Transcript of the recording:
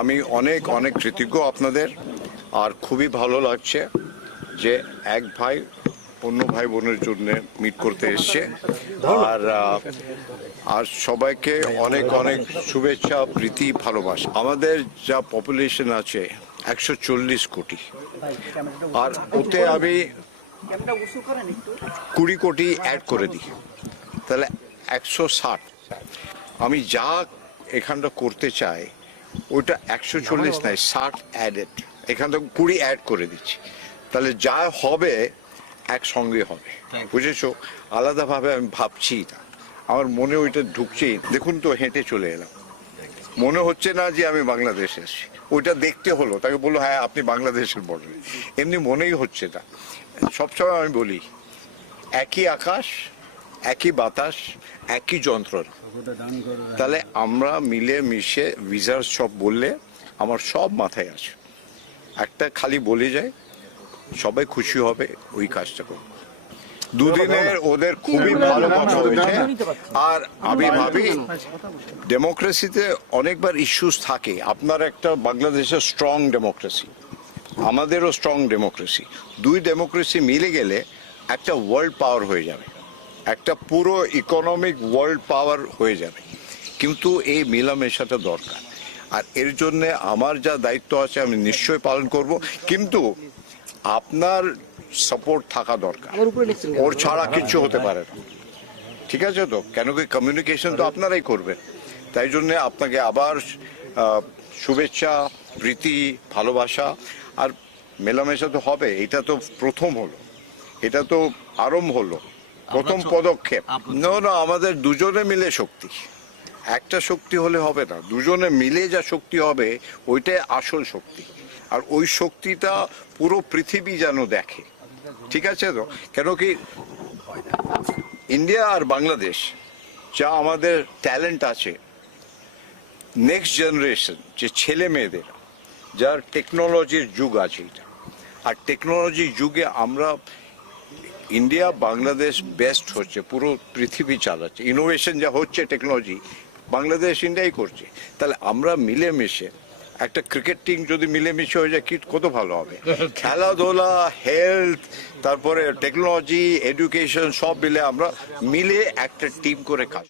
আমি অনেক অনেক কৃতজ্ঞ আপনাদের, আর খুবই ভালো লাগছে যে এক ভাই অন্য ভাই বোনের জন্য মিট করতে এসছে। আর সবাইকে অনেক অনেক শুভেচ্ছা, প্রীতি, ভালোবাসা। আমাদের যা পপুলেশন আছে 140 কোটি, আর ওতে আমি 20 কোটি অ্যাড করে দিই, তাহলে 160। আমি যা এখানটা করতে চাই ওইটা 140 নাই, 60 অ্যাডেড, এখান থেকে 20 অ্যাড করে দিচ্ছি, তাহলে যা হবে একসঙ্গে হবে, বুঝেছো? আলাদাভাবে আমি ভাবছি না, আমার মনে ওইটা ঢুকছেই। দেখুন তো, হেঁটে চলে এলাম, মনে হচ্ছে না যে আমি বাংলাদেশে এসেছি। ওইটা দেখতে হলো, তাকে বললো হ্যাঁ আপনি বাংলাদেশের বর্ডারে, এমনি মনেই হচ্ছে না। সবসময় আমি বলি একই আকাশ, একই বাতাস, একই যন্ত্রণা। তাহলে আমরা মিলে মিশে ভিসার সব বললে আমার সব মাথায় আছে, একটা খালি বলে যায় সবাই খুশি হবে, ওই কাজটা করবো। দুদিনের ওদের খুবই ভালো কথা হয়েছে। আর আমি ভাবি ডেমোক্রেসিতে অনেকবার ইস্যুস থাকে, আপনার একটা বাংলাদেশের স্ট্রং ডেমোক্রেসি, আমাদেরও স্ট্রং ডেমোক্রেসি, দুই ডেমোক্রেসি মিলে গেলে একটা ওয়ার্ল্ড পাওয়ার হয়ে যাবে, একটা পুরো ইকোনমিক ওয়ার্ল্ড পাওয়ার হয়ে যাবে। কিন্তু এই মেলামেশাটা দরকার, আর এর জন্যে আমার যা দায়িত্ব আছে আমি নিশ্চয়ই পালন করব, কিন্তু আপনার সাপোর্ট থাকা দরকার, ওর ছাড়া কিচ্ছু হতে পারে না, ঠিক আছে তো? কেন কি কমিউনিকেশন তো আপনারাই করবেন, তাই জন্যে আপনাকে আবার শুভেচ্ছা, প্রীতি, ভালোবাসা। আর মেলামেশা তো হবে, এটা তো প্রথম হলো, এটা তো আরম্ভ হলো, প্রথম পদক্ষেপ। না, আমাদের দুজনে মিলে শক্তি, একটা শক্তি হলে হবে না, দুজনে মিলে যা শক্তি হবে ওইটাই আসল শক্তি। আর ওই শক্তিটা পুরো পৃথিবী যেন দেখে, ঠিক আছে তো? কেন কি ইন্ডিয়া আর বাংলাদেশ যা আমাদের ট্যালেন্ট আছে, নেক্সট জেনারেশন যে ছেলে মেয়েদের, যার টেকনোলজির যুগ আছে এটা, আর টেকনোলজির যুগে আমরা ইন্ডিয়া বাংলাদেশ বেস্ট হচ্ছে, পুরো পৃথিবী চালাচ্ছে, ইনোভেশন যা হচ্ছে টেকনোলজি বাংলাদেশ ইন্ডিয়াই করছে। তাহলে আমরা মিলেমিশে একটা ক্রিকেট টিম যদি মিলেমিশে হয়ে যায় কি কত ভালো হবে, খেলাধুলা, হেলথ, তারপরে টেকনোলজি, এডুকেশন সব মিলে আমরা মিলে একটা টিম করে কাজ